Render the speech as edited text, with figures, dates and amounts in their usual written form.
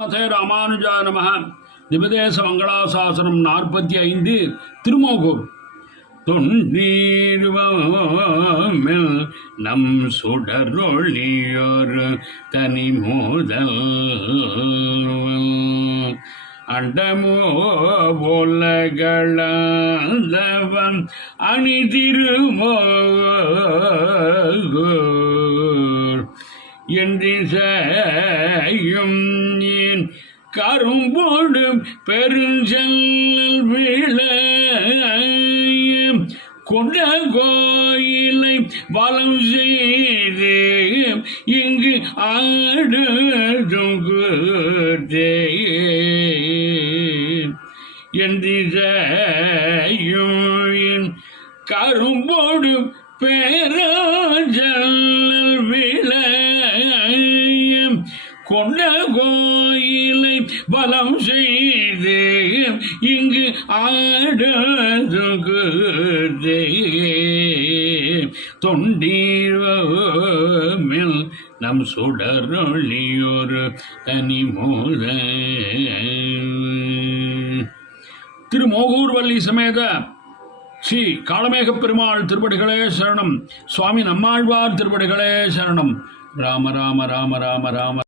ராமானுஜா நம. திவதேச மங்களாசாசனம் 45 திருமோகூர். தொண்டீர்வமில் நம் சுடரொளியொரு தனி முதல் அண்டமோ உலகளந்தவன் அணி திருமோகூர் என்றிசையும் என் கரும்போடு பெருஞ்செல் விளையம் கொண்ட கோயிலை வலம் செய்து இங்கு ஆடுதே என்றிசையும் என் கரும்போடு பெருஞ்செல் விளையம் கொண்ட கோயிலை பலம் செய்து இங்கு ஆடுதே தொண்டீர்வமில் நம் சுடரொளியொரு தனி மூல. திருமோகூர்வல்லி சமேத ஸ்ரீ காளமேக பெருமாள் திருப்படிகளே சரணம். சுவாமி நம்மாழ்வார் திருப்படிகளே சரணம். ராம ராம ராம ராம ராம.